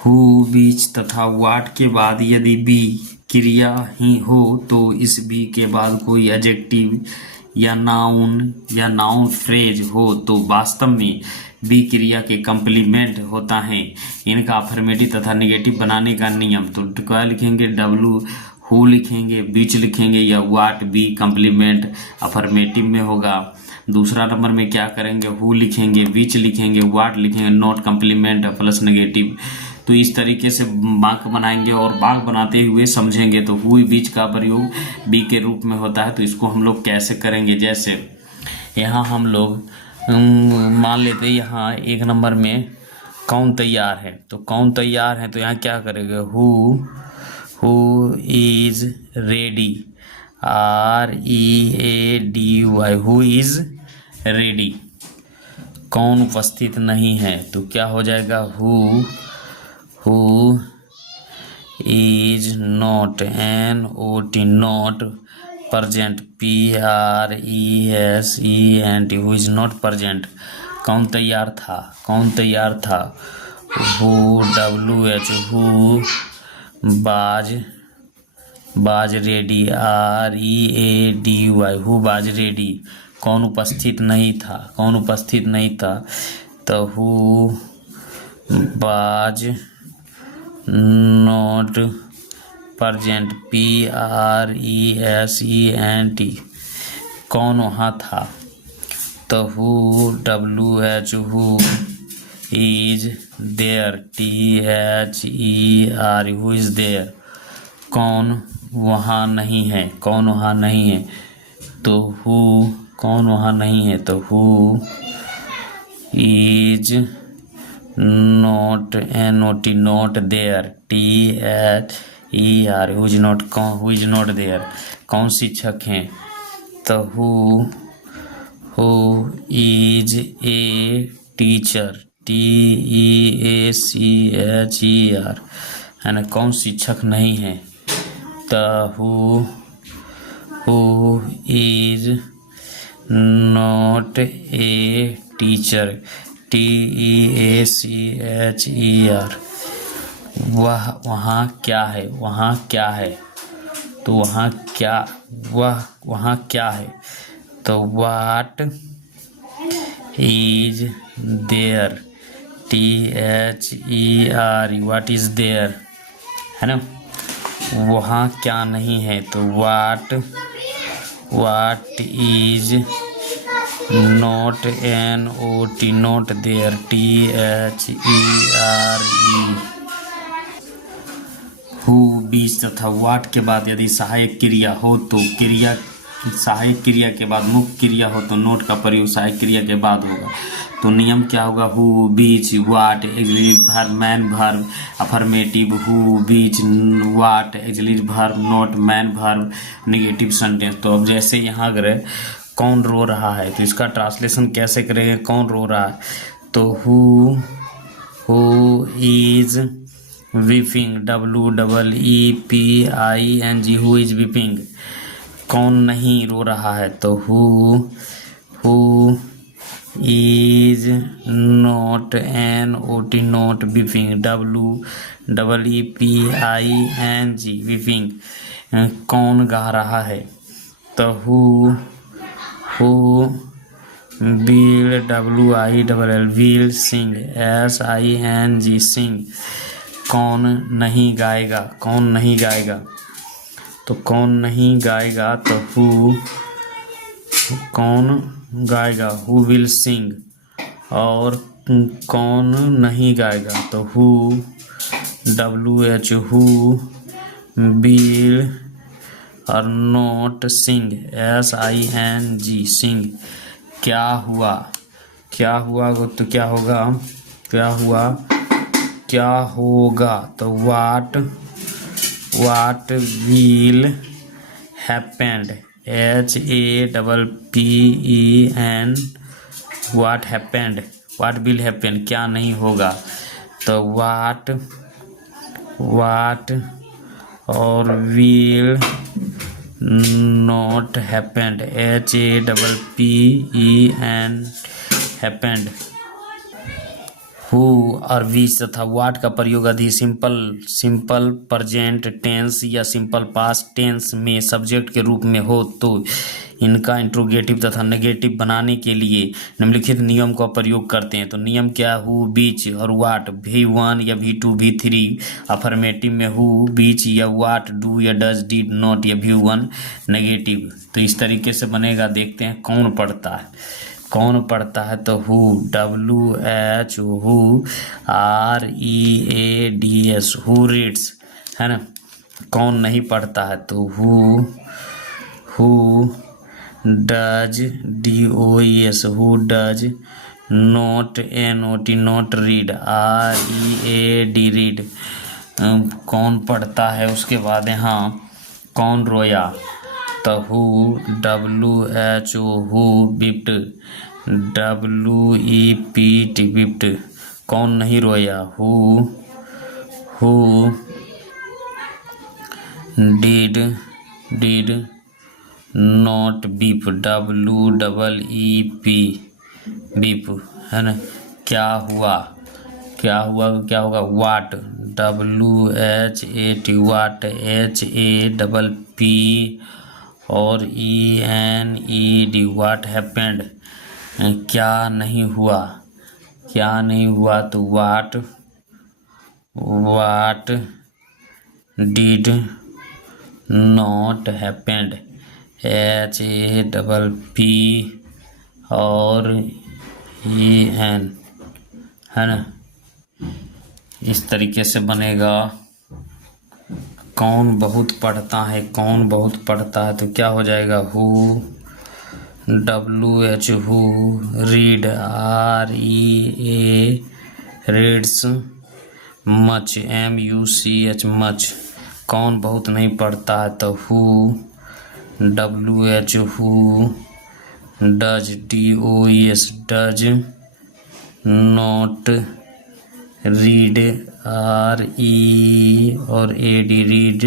Who, बीच तथा what के बाद यदि बी क्रिया ही हो तो इस बी के बाद कोई एडजेक्टिव या नाउन फ्रेज हो तो वास्तव में बी क्रिया के कंप्लीमेंट होता है। इनका अफर्मेटिव तथा नेगेटिव बनाने का नियम, तो क्या लिखेंगे, डब्लू हु लिखेंगे, बीच लिखेंगे या व्हाट बी कंप्लीमेंट अफर्मेटिव में होगा। दूसरा नंबर में क्या करेंगे, हु लिखेंगे, बीच लिखेंगे, व्हाट लिखेंगे, नॉट कंप्लीमेंट प्लस नेगेटिव। तो इस तरीके से वाक्य बनाएंगे और वाक्य बनाते हुए समझेंगे। तो हु बीच का प्रयोग बी के रूप में होता है, तो इसको हम लोग कैसे करेंगे, जैसे यहाँ हम लोग मान लेते हैं यहाँ एक नंबर में कौन तैयार है, तो कौन तैयार है, तो यहाँ क्या करेंगे, who is ready, READY, who is ready. कौन उपस्थित नहीं है, तो क्या हो जाएगा, who is not, NOT, not present, PRESENT, who is not present. कौन तैयार था, हु, WH, हु बाज रेडी, READY, हु बाज रेडी। कौन उपस्थित नहीं था, तो हु बाज नॉट प्रजेंट, PRESENT। कौन वहाँ था, तो who, WH, who is there, THER, who is there. कौन वहाँ नहीं है, तो हु, कौन वहाँ नहीं है, तो who is not, NOT, not there, THER, who is not there. कौन शिक्षक हैं, तो who is a teacher, TEACHER, है ना। कौन शिक्षक नहीं है, तो who is not a teacher, TEACHER। वहाँ क्या है, तो वहाँ क्या है, तो what is there, THER, what is there, है ना। वहाँ क्या नहीं है, तो what is not, NOT, not there, THERE। Who, बीच तथा व्हाट के बाद यदि सहायक क्रिया हो तो सहायक क्रिया के बाद मुख्य क्रिया हो तो नोट का प्रयोग सहायक क्रिया के बाद होगा। तो नियम क्या होगा, who, beach, what, axillary verb, man verb, affirmative, who, beach, what, axillary verb, note, man verb, negative sentence. तो अब जैसे यहाँ अगर कौन रो रहा है, तो इसका ट्रांसलेशन कैसे करेंगे, कौन रो रहा है, तो who is weeping, WEEPING, who is weeping. कौन नहीं रो रहा है, तो who is not, NOT, not weeping, WEEPING, weeping. कौन गा रहा है, तो who will, WILL, will sing, SING, सिंग। कौन नहीं गाएगा, तो कौन नहीं गाएगा, तो हु, कौन गाएगा, हु विल सिंग। और कौन नहीं गाएगा, तो हु, WH, हु विल और नॉट सिंग, SING, सिंग। क्या हुआ, तो क्या होगा, तो what will happened, HAPPEN, what happened, what will happen, क्या नहीं होगा, तो व्हाट और will not happened, HAPPEN, happened. Who और विच तथा वाट का प्रयोग यदि सिंपल प्रेजेंट टेंस या सिंपल पास्ट टेंस में सब्जेक्ट के रूप में हो तो इनका इंट्रोगेटिव तथा नेगेटिव बनाने के लिए निम्नलिखित नियम का प्रयोग करते हैं। तो नियम क्या, हु, बीच और वाट, V1 या V2 V3। अफर्मेटिव में हु, बीच या वाट, डू या डज, डिड, नॉट या V1 नेगेटिव। तो इस तरीके से बनेगा। देखते हैं कौन पढ़ता है, कौन पढ़ता है। तो who, WH, who, READS, who reads, है ना। कौन नहीं पढ़ता है, तो who does, DOES, who does not, NOT, not read, READ, read. कौन पढ़ता है। उसके बाद यहाँ कौन रोया, तो who, WHO, who whipped, WEPT, whipped. कौन नहीं रोया, who did not beep, WEEP, beep, है ना। क्या हुआ, क्या होगा, वाट, WHAT, वाट, HAPP और ENED, वाट हैपेंड। क्या नहीं हुआ, तो what did not happened, HAPP और EN, है ना। इस तरीके से बनेगा। कौन बहुत पढ़ता है, तो क्या हो जाएगा, who WH, who read, REA, reads, much, MUCH, much. कौन बहुत नहीं पढ़ता है, तो who WH, who does, DOES, does not read, RE और AD, read,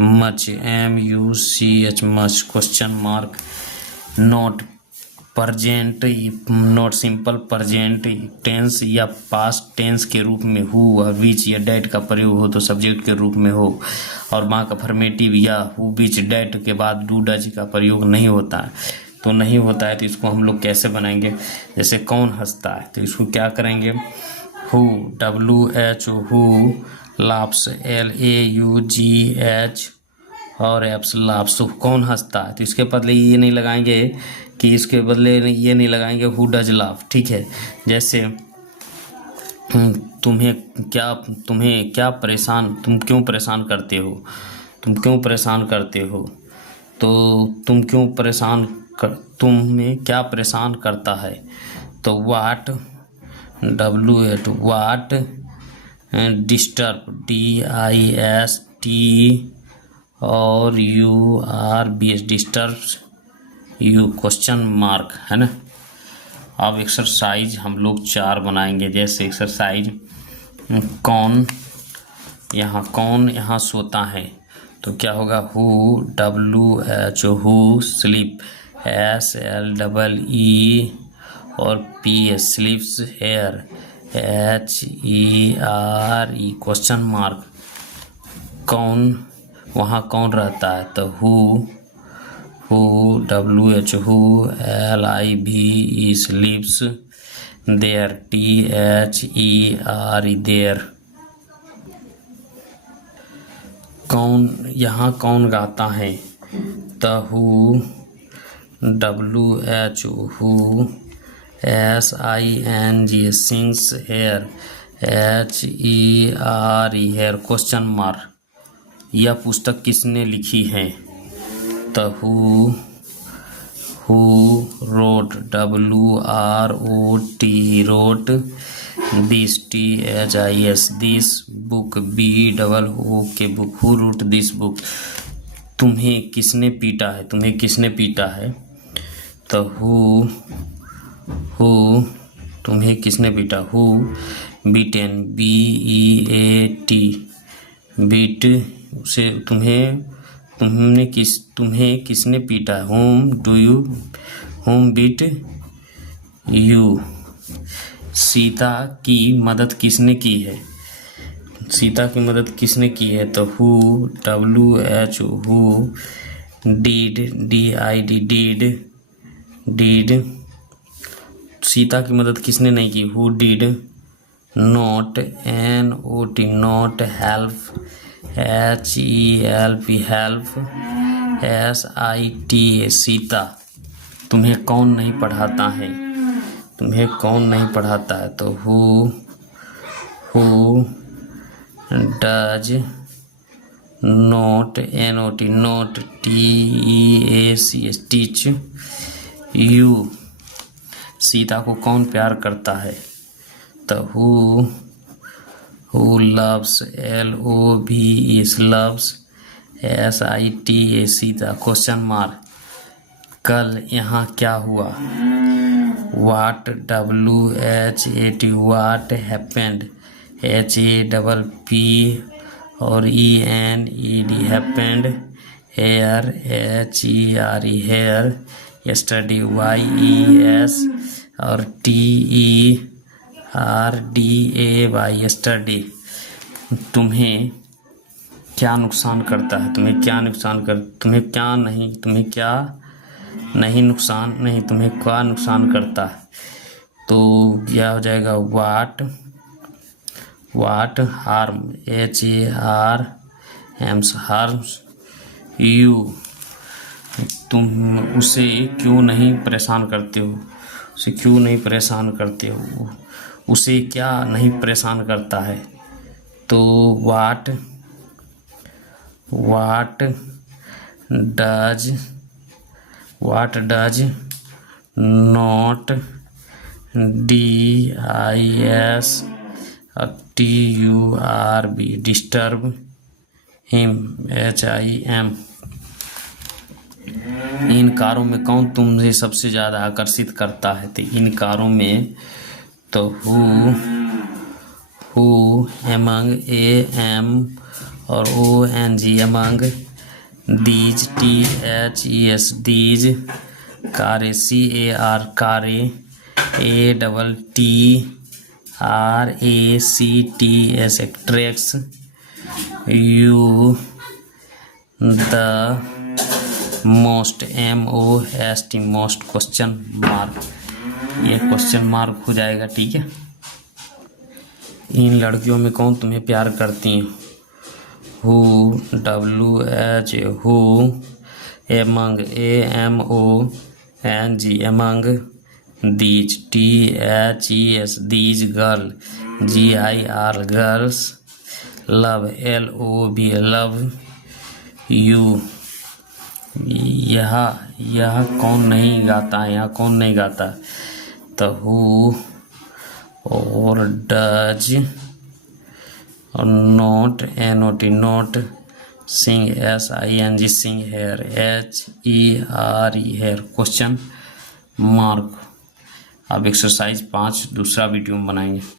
much, MUCH, much. Question mark. Not present, not simple present tense या past tense के रूप में हु और विच या डैट का प्रयोग हो तो सब्जेक्ट के रूप में हो, और मार्क अफर्मेटिव या हु विच डैट के बाद डू डज का प्रयोग नहीं होता है। तो नहीं होता है तो इसको हम लोग कैसे बनाएंगे। जैसे कौन हंसता है, तो इसको क्या करेंगे, who WH, who laughs, LAUGH और एप्स, लाफ्स। तो कौन हंसता है, तो इसके बदले ये नहीं लगाएंगे कि इसके बदले ये नहीं लगाएंगे हु डज लाफ, ठीक है। जैसे तुम्हें क्या परेशान, तुम क्यों परेशान करते हो, तो तुम्हें क्या परेशान करता है। तो वाट, WH, वाट डिस्टर्ब, DIST और URBS, disturbs you, question mark, है ना। अब एक्सरसाइज हम लोग 4 बनाएंगे। जैसे एक्सरसाइज कौन यहाँ सोता है, तो क्या होगा, who WH, who sleep, SLEE और PS, sleeps, here, HERE, question mark. कौन वहाँ कौन रहता है, तो who WH, who LIVE, sleeps, there, THERE, there. यहाँ कौन गाता है, तो who WH, who SING, sings, here, HERE, here, question mark. यह पुस्तक किसने लिखी है, तो who wrote, WROT, wrote, this, THIS, this book, BOOK, book, who wrote this book. तुम्हें किसने पीटा है, तो हु तुम्हें किसने पीटा, हु बीटन, BEAT, बीट उसे, तुम्हें किसने पीटा, होम बीट यू। सीता की मदद किसने की है? सीता की मदद किसने की है? तो who, WH, who, did, DID, did. Sita की मदद किसने नहीं की? Who did not, NOT, not. Help, HELP, help. SITA, Sita. तुम्हें कौन नहीं पढ़ाता है? तुम्हें कौन नहीं पढ़ाता है? तो who does not, NOT, not. TEACH, teach you. Sita को कौन प्यार करता है? तो who loves, LOVES, loves. SITA, Sita. Question mark. कल यहाँ क्या हुआ? What, WHAT, what happened. HAPP और ENED, happened. Here, HERE, here. Yesterday, YES और TERDAY, यस्टरडे। तुम्हें क्या नुकसान करता है? तुम्हें क्या नुकसान करता है? तो क्या हो जाएगा? वाट हार्म, HARMS, हार्म्स यू। तुम उसे क्यों नहीं परेशान करते हो? उसे क्यों नहीं परेशान करते हो? उसे क्या नहीं परेशान करता है? तो what does not DISTURB, disturb him, HIM। इन कारों में कौन तुम्हें सबसे ज़्यादा आकर्षित करता है? तो इन कारों में तो हु एमंग, AM और ONG, among. These, THES, these. कारे, CAR, कारे। ATTRACTS, tracks. You the most, MOST, most. Question mark. ये क्वेश्चन मार्क हो जाएगा, ठीक है। इन लड़कियों में कौन तुम्हें प्यार करती है? Who, WH, who among, AMONG, among. These, THES, these. Girl, GIR, girls. Love, LOV, love. You, यह कौन नहीं गाता है? यहाँ कौन नहीं गाता? तो हु और डज और not, NOT, not. Sing, SING, sing. Here, HERE, here. Question mark. अब एक्सरसाइज 5 दूसरा वीडियो में बनाएंगे।